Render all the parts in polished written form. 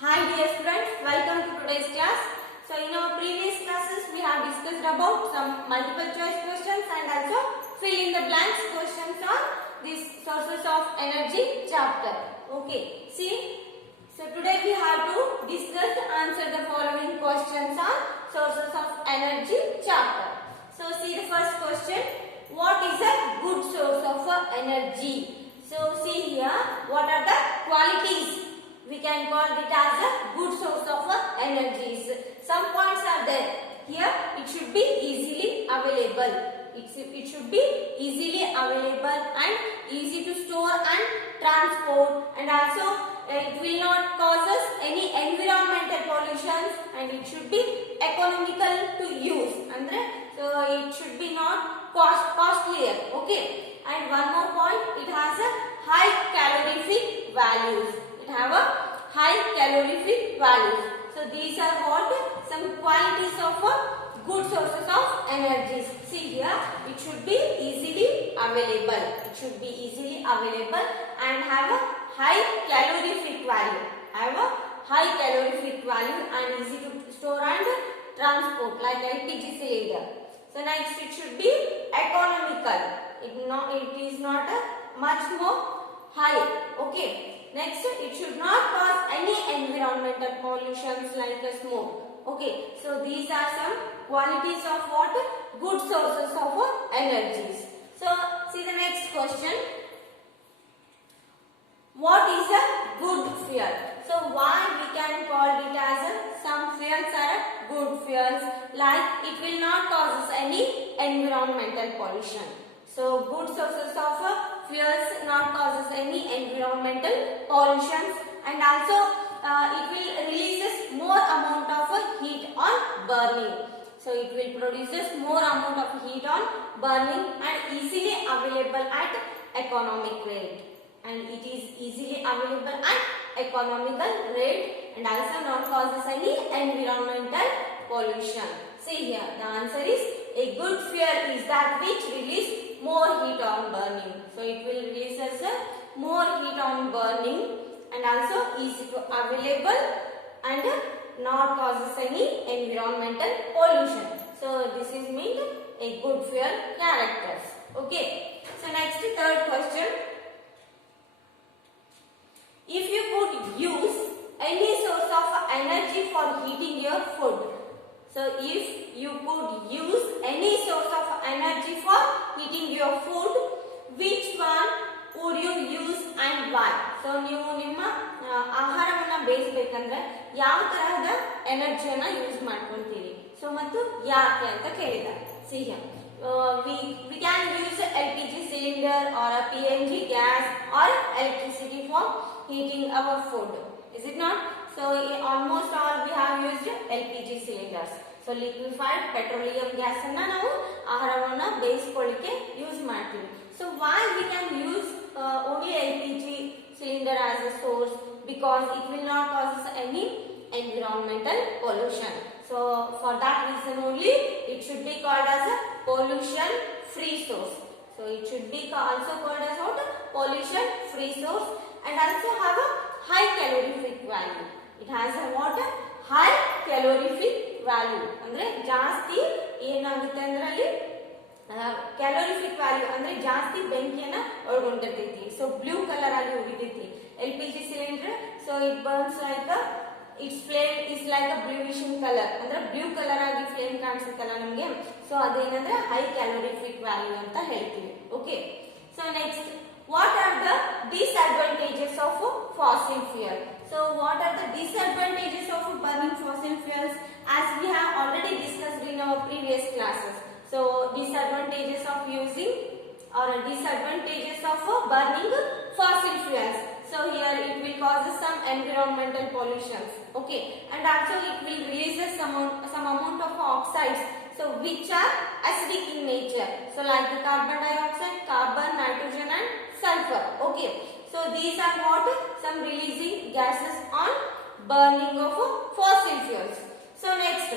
Hi dear students, welcome to today's class. So in our previous classes we have discussed about some multiple choice questions and also fill in the blanks questions on this sources of energy chapter. Okay, see, so today we have to discuss answer the following questions on sources of energy chapter. So see the first question, what is a good source of energy? So see here, what are the qualities? We can call it as a good source of energies. Some points are there. Here it should be easily available. It should be easily available and easy to store and transport, and also it will not cause us any environmental pollutions, and it should be economical to use. Andre, so it should be not costlier. Okay. And one more point, it has a high calorific values. Have a high calorific values. So these are what some qualities of good sources of energies. See here, it should be easily available. It should be easily available and have a high calorific value. Have a high calorific value and easy to store and transport like LPG cylinder. So next, it should be economical. It is not much more high. Okay. Next, it should not cause any environmental pollutions like smoke. Okay, so these are some qualities of what? Good sources of energies. So, see the next question. What is a good fuel? So, why we can call it as some fuels are good fuels, like it will not cause us any environmental pollution. So, good sources of fuels not causes any environmental pollutions, and also it will releases more amount of heat on burning. So, it will produces more amount of heat on burning and easily available at economic rate. And it is easily available at economical rate and also not causes any environmental pollution. See here, the answer is a good fuel is that which release more heat on burning. So it will release us more heat on burning and also easy to available and not causes any environmental pollution. So this is mean a good fuel characters. Okay. So next, third question. If you could use any source of energy for heating your food. So if you could use any source of energy for heating your food, which one would you use and why? So ನೀವು ನಿಮ್ಮ ಆಹಾರವನ್ನ ಬೇಯಿಸಬೇಕಂದ್ರೆ ಯಾವ ತರಹದ ಎನರ್ಜಿಯನ್ನ use ಮಾಡ್ಕೊಂತೀರಿ, so ಮತ್ತು ಯಾಕೆ ಅಂತ ಕೇಳಿದ್ದಾರೆ. See here, we can use LPG cylinder or a PNG gas or electricity for heating our food. Is it not? So almost all we have used LPG cylinders. So liquefied petroleum gas anna ನಾವು ಆಹಾರವನ್ನ ಬೇಯಿಸಿಕೊಳ್ಳಿಕ್ಕೆ use ಮಾಡ್ತೀವಿ. So why we can use only LPG cylinder as a source? Because it will not cause any environmental pollution. So for that reason only it should be called as a pollution free source. So it should be also called as what? Pollution free source, and also have a high calorific value. It has a what? High calorific value. ಅಂದ್ರೆ ಜಾಸ್ತಿ ಏನಾಗುತ್ತೆ ಅಂದ್ರೆ ಅಲ್ಲಿ calorific value ಅಂದ್ರೆ ಜಾಸ್ತಿ ಬೆಂಕಿಯನ್ನ ಒಳಗೊಂಡಿರ್ತೈತಿ. So blue colour ಆಗಿ ಉರಿತೈತಿ LPG cylinder. So it burns like it's flame is like a bluish in colour, ಅಂದ್ರೆ blue colour ಆಗಿ ಫ್ಲೇಮ್ ಕಾಣಿಸುತ್ತಲ್ಲ ನಮಗೆ. ಸೊ ಅದೇನಂದ್ರೆ ಹೈ ಕ್ಯಾಲೋರಿಫಿಕ್ ವ್ಯಾಲ್ಯೂ ಅಂತ ಹೇಳ್ತೀವಿ. Okay. So next, what are the disadvantages of fossil fuel? So what are the disadvantages of burning fossil fuels, as we have already discussed in our previous classes. So disadvantages of using or disadvantages of burning fossil fuels. So here it will cause some environmental pollutions. Okay, and also it will release some amount of oxides, so which are acidic in nature. So like the carbon dioxide, carbon, nitrogen and sulfur. Okay, so these are what? Some releasing gases on burning of fossil fuels. So next,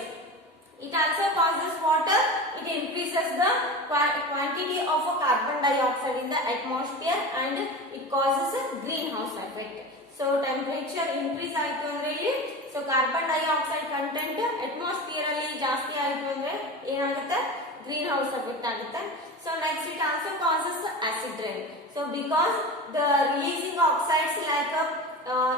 it also causes water. It increases the quantity of carbon dioxide in the atmosphere and it causes a greenhouse effect. So temperature increase ಆಯಿತು ಅಂದ್ರೆ ಇಲ್ಲಿ. So carbon dioxide content atmosphere ಅಲ್ಲಿ ಜಾಸ್ತಿ ಆಯಿತು ಅಂದ್ರೆ ಏನಾಗುತ್ತೆ, green house effect ಆಗುತ್ತೆ. So next it also causes acid rain. So because the releasing oxides like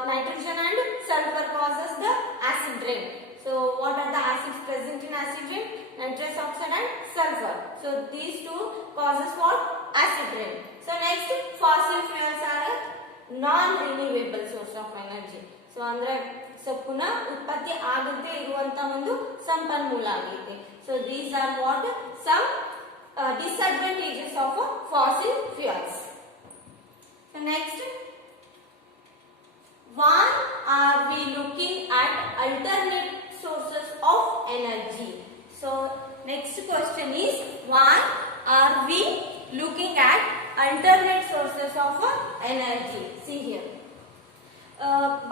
nitrogen and sulfur causes the acid rain. So what are the acids present in acid rain? Nitrous oxide and sulfur. So these two causes what? Acid rain. So next, fossil fuels are a non-renewable source of energy. So ಅಂದ್ರೆ ಪುನಃ ಉತ್ಪತ್ತಿ ಆಗದೇ ಇರುವಂತ ಒಂದು ಸಂಪನ್ಮೂಲ ಆಗೈತೆ. So these are what some disadvantages of fossil fuels. So next, why are we looking at alternate sources of energy? So next question is, why are we looking at alternate sources of energy? See here,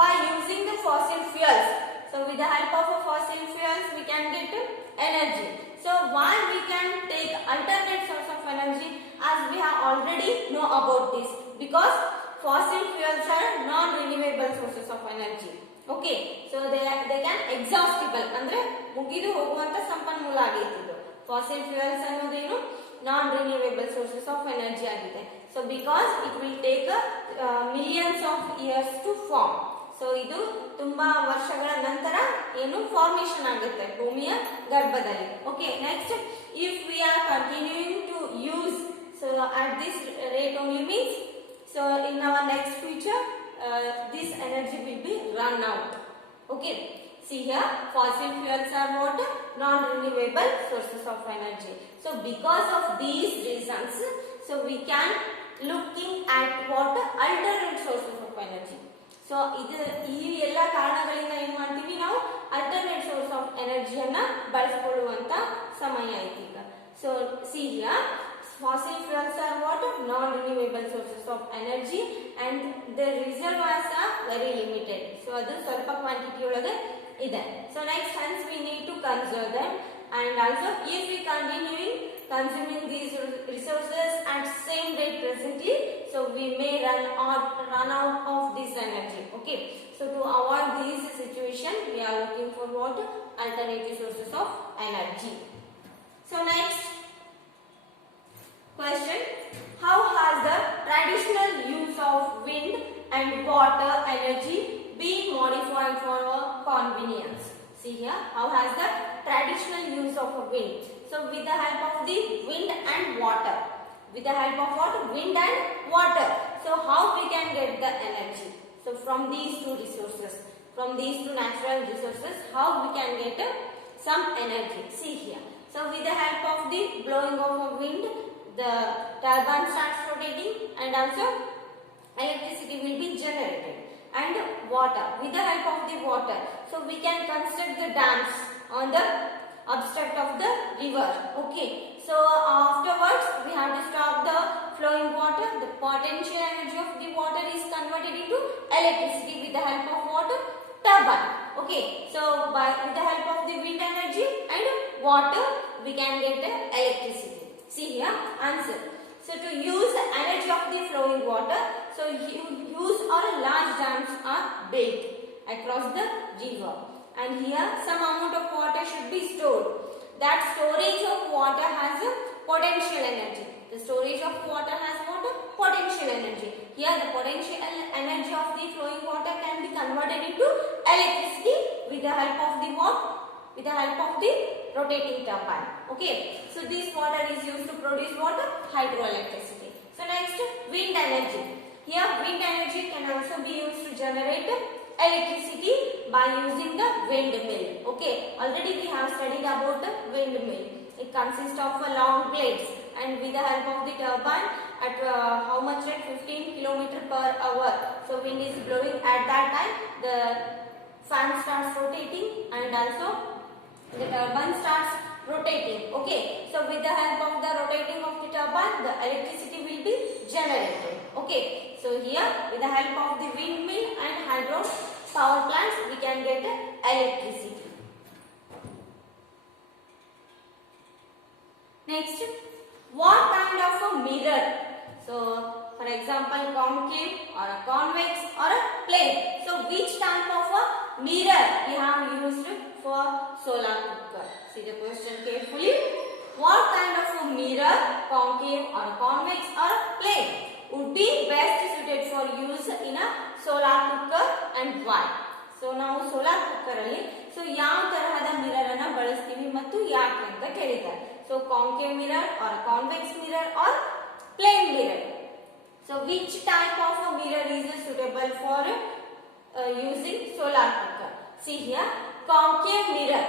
by using the fossil fuels. So with the help of fossil fuels we can get energy. So why we can take alternate source of energy, as we have already know about this, because fossil fuels are non-renewable sources of energy. Okay, so they can exhaustible ಅಂದ್ರೆ ಮುಗಿದು ಹೋಗುವಂತ ಸಂಪನ್ಮೂಲ ಆಗೈತೆ ಇದು. Fossil fuels ಅನ್ನೋದೇನು non-renewable sources of energy ಆಗಿದೆ. So because it will take millions of years to form. So ಇದು ತುಂಬಾ ವರ್ಷಗಳ ನಂತರ ಏನು ಫಾರ್ಮೇಶನ್ ಆಗುತ್ತೆ ಭೂಮಿಯ ಗರ್ಭದಲ್ಲಿ. Okay, next, if we are continuing to use, so at this rate only means, so in our next future this energy will be run out. Okay, see here, fossil fuels are what? Non-renewable sources of energy. So because of these reasons, so we can looking at what? Alternate sources of energy. So ಇದು ಈ ಎಲ್ಲ ಕಾರಣಗಳಿಂದ ಏನು ಮಾಡ್ತೀವಿ ನಾವು, alternate source of energy ಅನ್ನ ಬಳಸಿಕೊಳ್ಳುವಂತ ಸಮಯ ಐತಿ ಈಗ. So see here, fossil fuels are what? Non-renewable sources of energy and the reservoirs are very limited. So adu ಸ್ವಲ್ಪ quantity ಒಳಗೆ ಇದೆ. So next, hence we need to conserve them, and also if we continuing consuming these resources at same rate presently, so we may run out of this energy. Okay, so to avoid this situation we are looking for what? Alternative sources of energy. So next question, how has the traditional use of wind and water energy been modified for our convenience? See here, how has the traditional use of wind? So with the help of the wind and water, with the help of what? Wind and water. So how we can get the energy? So from these two resources, from these two natural resources, how we can get some energy? See here, so with the help of the blowing of a wind, the turbine starts rotating and also electricity will be generated. And water, with the help of the water, so we can construct the dams on the obstruct of the river. Okay, so afterwards we have to stop the flowing water. The potential energy of the water is converted into electricity with the help of water turbine. Okay, so with the help of the wind energy and water we can get the electricity. See here, answer. So to use the energy of the flowing water, so huge or large dams are built across the river, and here some amount of water should be stored. That storage of water has a potential energy. The storage of water has what? Potential energy. Here the potential energy of the flowing water can be converted into electricity with the help of the what? With the help of the rotating turbine. Okay, so this water is used to produce water, hydroelectricity. So next, wind energy. Here wind energy can also be used to generate electricity by using the windmill. Okay, already we have studied about the windmill. It consists of long blades, and with the help of the turbine at how much rate? 15 km/h. So wind is blowing, at that time the fan starts rotating and also the turbine starts rotating. Okay, so with the help of the rotating of the turbine, the electricity will be generated. Okay, so here with the help of the windmill and hydro power plants we can get electricity. Next, what kind of a mirror? So for example, concave or a convex or a plane. So which type of a mirror we have used for solar cooker? See the question carefully. What kind of a mirror, concave or convex or plane, would be best suited for use in a solar cooker and why? So ನಾವು solar cooker ಅಲ್ಲಿ so ಯಾವ ತರಹದ mirror ಅನ್ನು ಬಳಸ್ತೀವಿ ಮತ್ತು ಯಾಕೆ ಅಂತ ಕೇಳಿದ್ದಾರೆ. So concave mirror or convex mirror or plane mirror. So which type of a mirror is suitable for using solar cooker? See here, concave mirror.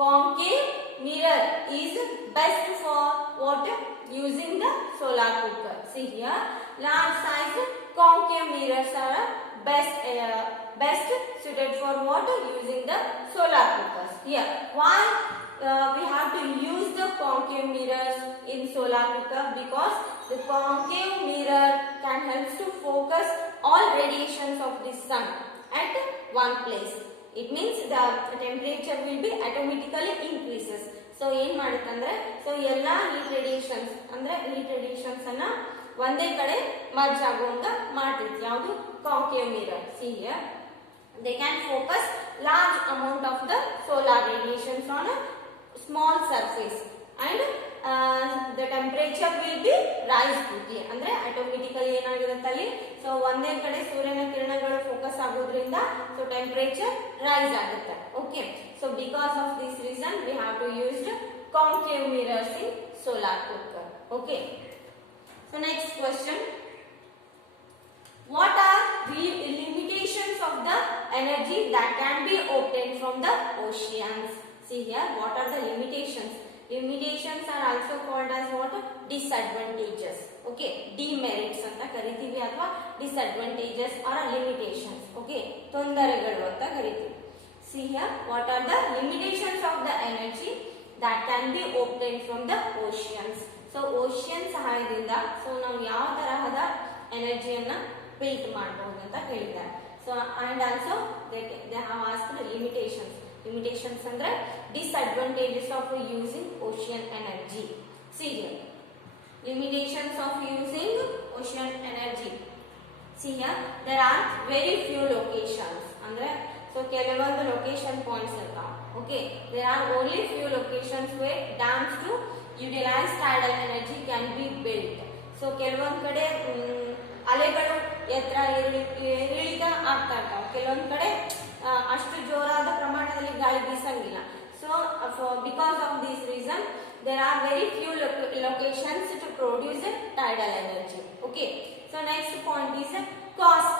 Concave mirror is best for what? Using the solar cooker. See here, large size concave mirrors are best suited for what? Using the solar cookers. Here, why we have to use the concave mirrors in solar cooker? Because the concave mirror can help to focus all radiations of the sun at one place. It means the temperature will be automatically increases. So ಏನು ಮಾಡುತ್ತಂದ್ರೆ so ಎಲ್ಲ heat radiations ಅಂದ್ರೆ heat radiations ಅನ್ನ ಒಂದೇ ಕಡೆ merge ಆಗುವಂಗ ಮಾಡ್ತೈತಿ. ಯಾವುದು? concave mirror. See here, they can focus large amount of the solar radiations on a small surface and the temperature will be rise quickly. ಅಂದ್ರೆ automatically ಏನಾಗಿರುತ್ತೆ ಅಲ್ಲಿ so ಒಂದೇ ಕಡೆ ಸೂರ್ಯನ ಕಿರಣಗಳು ಫೋಕಸ್ ಆಗೋದ್ರಿಂದ so temperature rise ಆಗುತ್ತೆ. Okay, so because of this reason we have to use concave mirrors in solar cooker. Okay, so next question, what are the limitations of the energy that can be obtained from the oceans? See here, what are the limitations? Limitations are also called as what? Disadvantages. Okay, demerits anta karitivi athwa disadvantages or limitations. Okay, ತೊಂದರೆಗಳು ಅಂತ ಕರೀತೀವಿ. See here, what are the limitations of the energy that can be obtained from the oceans? So ocean ಸಹಾಯದಿಂದ so ನಾವು ಯಾವ ತರಹದ ಎನರ್ಜಿಯನ್ನ built ಮಾಡಬಹುದು ಅಂತ ಹೇಳಿದ್ದಾರೆ. So and also they have asked limitations. Limitations ಅಂದ್ರೆ disadvantages of using ocean energy. See here, limitations of using ocean energy. See here, there are very few locations. ಅಂದ್ರೆ so ಕೆಲವೊಂದು location points ಇರ್ತಾವ. Okay, there are only few locations where dams to utilize tidal energy can be built. So ಕೆಲವೊಂದು ಕಡೆ ಅಲೆಗಳು ಎತ್ತರ ಇಳಿತ ಆಗ್ತಾ ಇರ್ತಾವ. ಕೆಲವೊಂದು ಕಡೆ ಅಷ್ಟು ಜೋರಾದ ಪ್ರಮಾಣದಲ್ಲಿ ಗಾಳಿ ಬೀಸಂಗಿಲ್ಲ. So because of this reason there are very few locations to produce tidal energy. Okay, so next point is cost.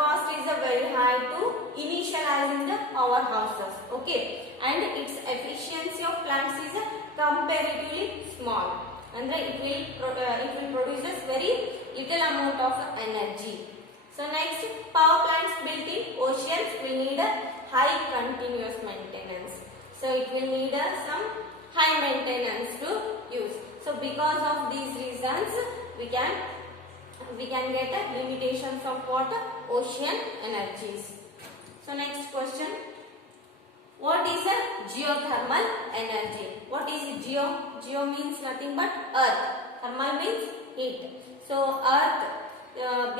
Cost is very high to initializing the powerhouses. Okay, and its efficiency of plants is comparatively small. Andre it will produces very little amount of energy. So next, power plants built in oceans will need a high continuous maintenance. So it will need some high maintenance to use. So because of these reasons we can get limitations of what? Ocean energies. So next question, what is a geothermal energy? What is geo? Geo means nothing but earth. Thermal means heat. So earth,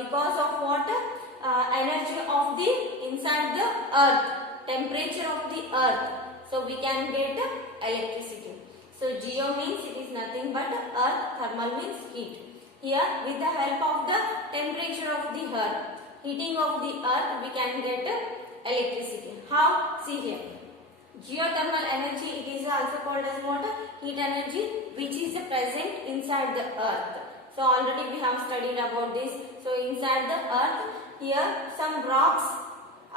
because of what? Energy of the inside the earth, temperature of the earth, so we can get electricity. So geo means it is nothing but earth, thermal means heat. Here with the help of the temperature of the earth, heating of the earth, we can get electricity. How? See here, geothermal energy, it is also called as what? Heat energy which is present inside the earth. So already we have studied about this. So inside the earth, here some rocks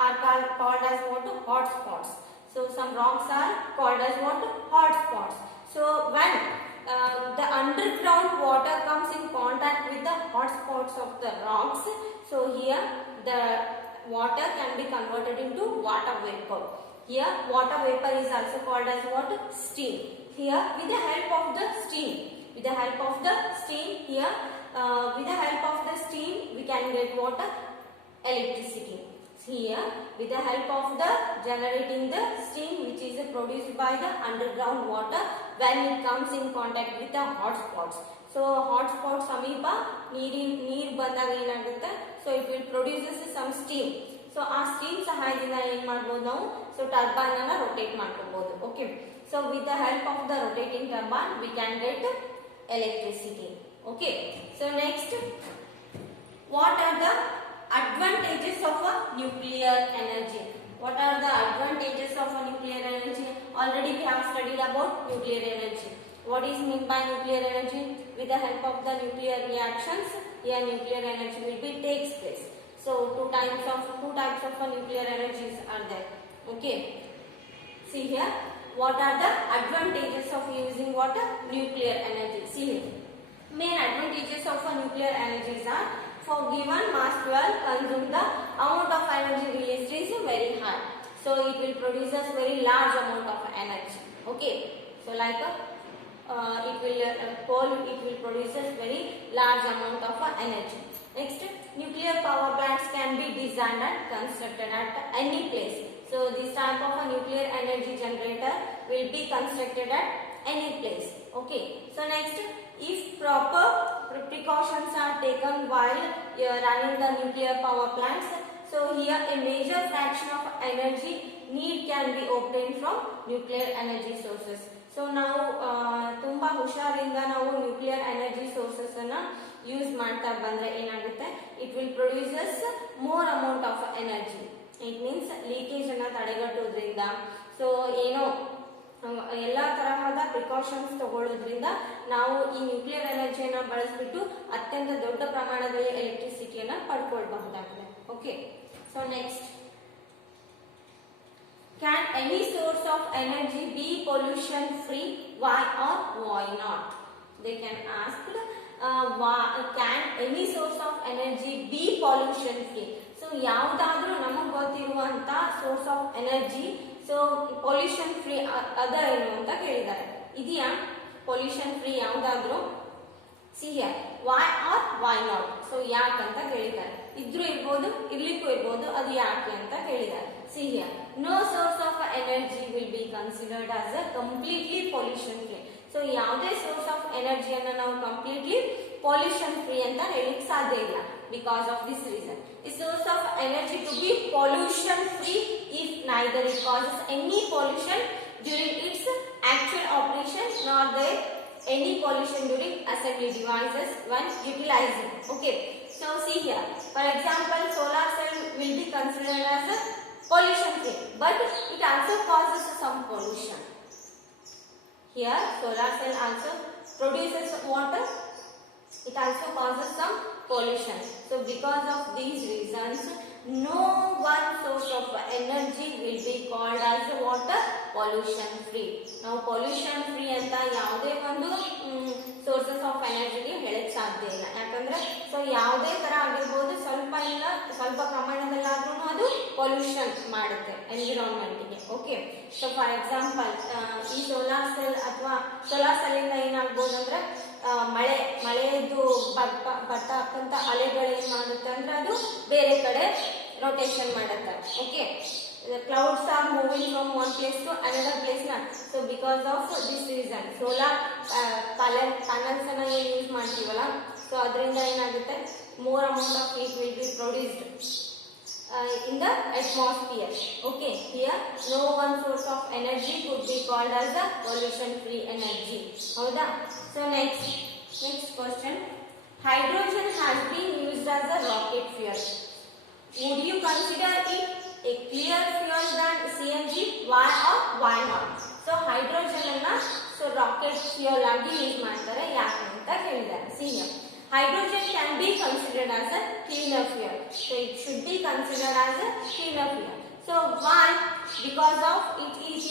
are called as what? Hot spots. So some rocks are called as what? Hot spots. So when the underground water comes in contact with the hot spots of the rocks, so here the water can be converted into water vapor. Here water vapor is also called as what? Steam. Here with the help of the steam, here with the help of the steam we can get water electricity. Here with the help of the generating the steam which is produced by the underground water, when it comes in contact with the hot spots, so hot spot sameepa neer bandaga enagutte, so it will produce some steam. So ಆ steam ಸಹಾಯದಿಂದ ಏನ್ ಮಾಡಬಹುದು ನಾವು, so turbine ಅನ್ನ rotate ಮಾಡ್ಕೋಬಹುದು. Okay, so with the help of the rotating turbine we can get electricity. Okay, so next, what are the advantages of a nuclear energy? What are the advantages of a nuclear energy? Already we have studied about nuclear energy. What is meant by nuclear energy? With the help of the nuclear reactions, here nuclear energy will be takes place. So two types of nuclear energies are there. Okay, see here, what are the advantages of using water? Nuclear energy. See here, main advantages of a nuclear energies are, for given mass 12 consume, the amount of energy released is very high, so it will produce a very large amount of energy. Okay, so like it will produce a very large amount of energy. Next, nuclear power plants can be designed and constructed at any place. So this type of a nuclear energy generator will be constructed at any place. Okay, so next, if proper precautions are taken while running the nuclear power plants, so here a major fraction of energy need can be obtained from nuclear energy sources. So ನಾವು ತುಂಬಾ ಹುಷಾರಿಂದ ನಾವು nuclear energy sources ಅನ್ನ use ಮಾಡ್ತಾ ಬಂದ್ರೆ ಏನಾಗುತ್ತೆ, it will produces more amount of energy. It means leakage ಅನ್ನ ತಡೆಗಟ್ಟೋದ್ರಿಂದ, so ಏನೋ ಎಲ್ಲಾ ತರಹದ ಪ್ರಿಕಾಷನ್ಸ್ ತಗೊಳ್ಳೋದ್ರಿಂದ ನಾವು ಈ ನ್ಯೂಕ್ಲಿಯರ್ ಎನರ್ಜಿಯನ್ನ ಬಳಸ್ಬಿಟ್ಟು ಅತ್ಯಂತ ದೊಡ್ಡ ಪ್ರಮಾಣದಲ್ಲಿ ಎಲೆಕ್ಟ್ರಿಸಿಟಿಯನ್ನ ಪಡ್ಕೊಳ್ಬಹುದಾಗಿದೆ. Okay, so next, can any source of energy be pollution free? Why or why not? They can ask, can any source of energy be pollution free? So ಯಾವುದಾದ್ರೂ ನಮಗೆ ಗೊತ್ತಿರುವಂತ source of energy so pollution free ಅದ ಏನು ಅಂತ ಕೇಳಿದ್ದಾರೆ. ಇದೆಯಾ pollution free ಯಾವುದಾದ್ರೂ? See here, why or why not? So ಯಾಕಂತ ಕೇಳಿದ್ದಾರೆ. ಇದ್ರೂ ಇರ್ಬೋದು, ಇರ್ಲಿಕ್ಕೂ ಇರ್ಬೋದು, ಅದು ಯಾಕೆ ಅಂತ ಕೇಳಿದ್ದಾರೆ. See here, no source of energy will be considered as a completely pollution free. So ಯಾವುದೇ ಸೋರ್ಸ್ ಆಫ್ ಎನರ್ಜಿಯನ್ನ ನಾವು ಕಂಪ್ಲೀಟ್ಲಿ pollution free ಅಂತ ಹೇಳಿಕ್ ಸಾಧ್ಯ ಇಲ್ಲ. Because of this reason, the source of energy to be pollution free if neither it causes any pollution during its actual operation nor there any pollution during assembly devices when utilizing. Okay, so see here, for example, solar cell will be considered as a pollution free, but it also causes some pollution. Here solar cell also produces water, it also causes some pollution. So because of these reasons, no one source of energy will be called as water pollution free. Now pollution free ಅಂತ ಯಾವುದೇ ಒಂದು sources of ಎನರ್ಜಿಗೆ ಹೇಳಕ್ ಸಾಧ್ಯ ಇಲ್ಲ. ಯಾಕಂದ್ರೆ so ಯಾವುದೇ ತರ ಆಗಿರ್ಬೋದು, ಸ್ವಲ್ಪ ಇಲ್ಲ ಸ್ವಲ್ಪ ಪ್ರಮಾಣದಲ್ಲಾದ್ರೂ ಅದು ಪೊಲ್ಯೂಷನ್ ಮಾಡುತ್ತೆ ಎನ್ವಿರಾನ್ಮೆಂಟ್ಗೆ. ಓಕೆ, ಸೊ ಫಾರ್ ಎಕ್ಸಾಂಪಲ್ ಈ ಸೋಲಾರ್ ಸೆಲ್ ಅಥವಾ ಸೋಲಾರ್ ಸೆಲ್ ಇಂದ ಏನಾಗ್ಬೋದು ಅಂದ್ರೆ ಮಳೆಯದು ಬರ್ತಕ್ಕಂಥ ಅಲೆಗಳು ಏನ್ ಮಾಡುತ್ತೆ ಅಂದ್ರೆ ಅದು ಬೇರೆ ಕಡೆ ರೊಟೇಷನ್ ಮಾಡುತ್ತೆ. Okay, the clouds are moving from one place to another place na. So because of this reason, solar panels ಅನ್ನ ಯೂಸ್ ಮಾಡ್ತೀವಲ್ಲ, ಸೊ ಅದರಿಂದ ಏನಾಗುತ್ತೆ, more amount of heat will be produced in the atmosphere. Okay, here no one source of energy could be called as a pollution free energy. ಹೌದಾ? So next question, hydrogen has been used as a rocket fuel. Would you consider it a clear fuel than CNG? Why or why not? So hydrogen ಅನ್ನ so rocket fuel ಆಗಿ use ಮಾಡ್ತಾರೆ. ಯಾಕೆ ಅಂತ ಕೇಳಿದ್ದಾರೆ. See here, hydrogen can be considered as a cleaner fuel. So it should be considered as a cleaner fuel. So why? Because of it is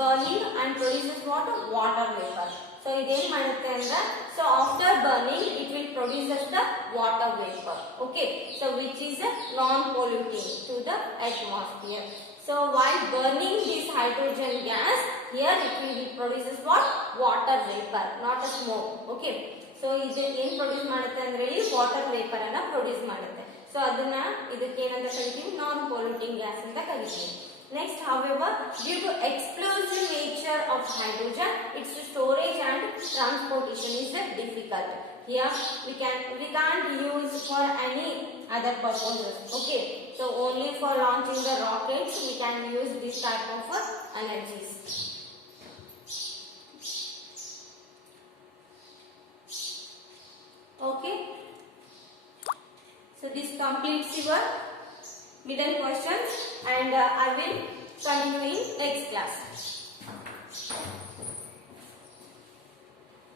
burning and produces what? Water vapor. So ಇದೇನ್ ಮಾಡುತ್ತೆ ಅಂದ್ರೆ, so after burning it will produces the water vapor. Okay, so which is non-polluting to the atmosphere. So while burning this hydrogen gas, here it will produces what? Water vapor, not a smoke. Okay, so ಇದು ಏನ್ produce ಮಾಡುತ್ತೆ ಅಂದ್ರೆ water vapour ಅನ್ನ produce ಮಾಡುತ್ತೆ. So ಅದನ್ನ ಇದಕ್ಕೆ ಏನಂತ ಕರಿತೀವಿ? ನಾನ್ ಪೊಲ್ಯೂಟಿಂಗ್ ಗ್ಯಾಸ್ ಅಂತ ಕರಿತೀವಿ. Next, however, due to explosive nature of hydrogen, its storage and transportation is difficult. Here we can't use for any other purposes. Okay, So only for launching the rockets we can use this type of energies. Okay. So this completes your middle questions, and I will continue in next class.